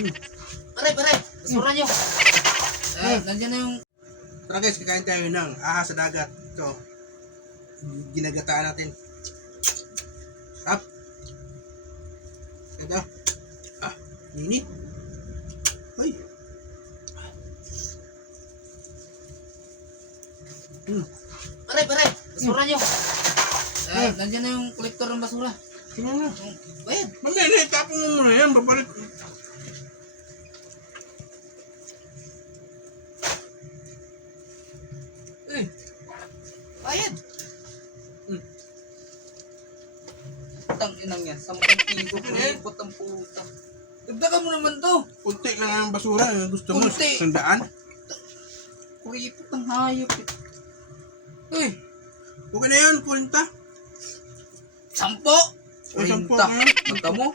Pare, basura nyo. Nandiyan na yung... Tara guys, kakain tayo ng ahas sa dagat. Ito, ginagataan natin. Up. Ito. Nini. Hoy. Pare, basura nyo. Nandiyan na yung kolektor ng basura. Sino na? Bayad. Mamaya na, itapon mo muna yan. Babalik. Bayad. Tang inang yan. 10 piso. Kuripot ang puta. Dagdagan mo naman to. Kunti lang ang basura. Gusto mo? Kunti. 100? Kuripot ang hayop. Uy. Okay na yan, 40. 10. Ay, 10 40. nga. Magka mo.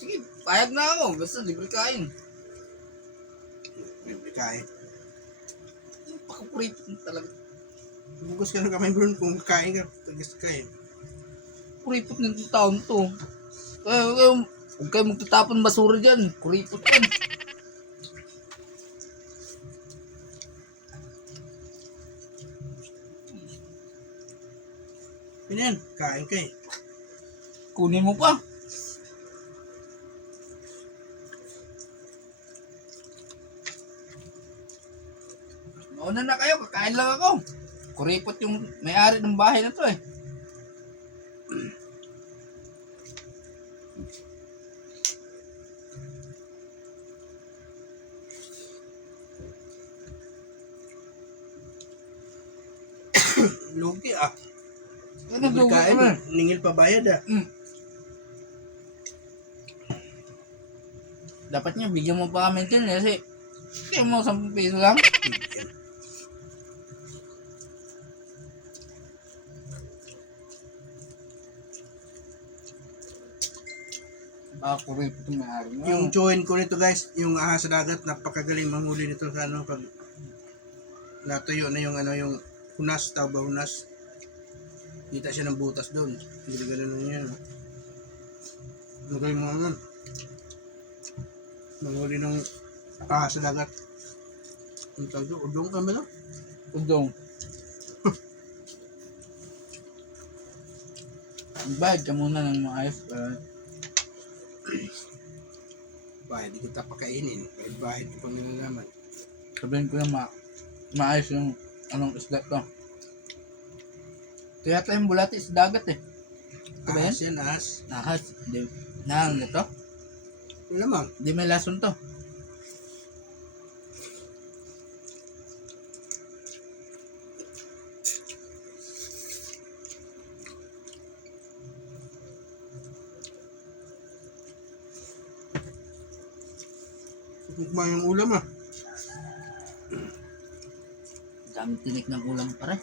Sige, payag na ako. Basta libre kain. Libre kain. Pakakuripot mo talaga. Bugos ka ng kamay bro kung kakain ka. Tagas kain. Kuripot ng taon to. Huwag kayo magtatapon basura dyan. Kuripot yan. Yan, kain ka eh. Kunin mo pa. Mauna na kayo, kakain lang ako. Kuripot yung may-ari ng bahay na to eh. Lugi ah. Ano Libre dugo kain, ka? ningil pa bayad ah. Dapat nga, bigyan mo pa kami dyan kasi kaya mo 10 piso lang. Kuripot yung may-ari mo. Yung join ko nito guys, yung ahas sa dagat, napakagaling manghuli nito sa ano pag natuyo na yung ano yung hunas, tawag ba hunas. Kita siya ng butas doon. Hindi ganun na yan. Magaling mo naman. Manghuli ng ahas sa dagat. Ang tawag doon, udong ka ba no? Udong. Bayad ka muna ng maayos para Bahid, di kita pakainin. Bahid ko pang nilalaman. sabihin ko na maayos yung anong isda to. Kaya tayo yung bulati sa dagat eh. Ito ba yan? Ahas yan, ahas. Nahas. Di, nahang na to? Wala ma'am. Di may lason to. Mukbang yung ulam ah. Dami tinik ng ulam pare.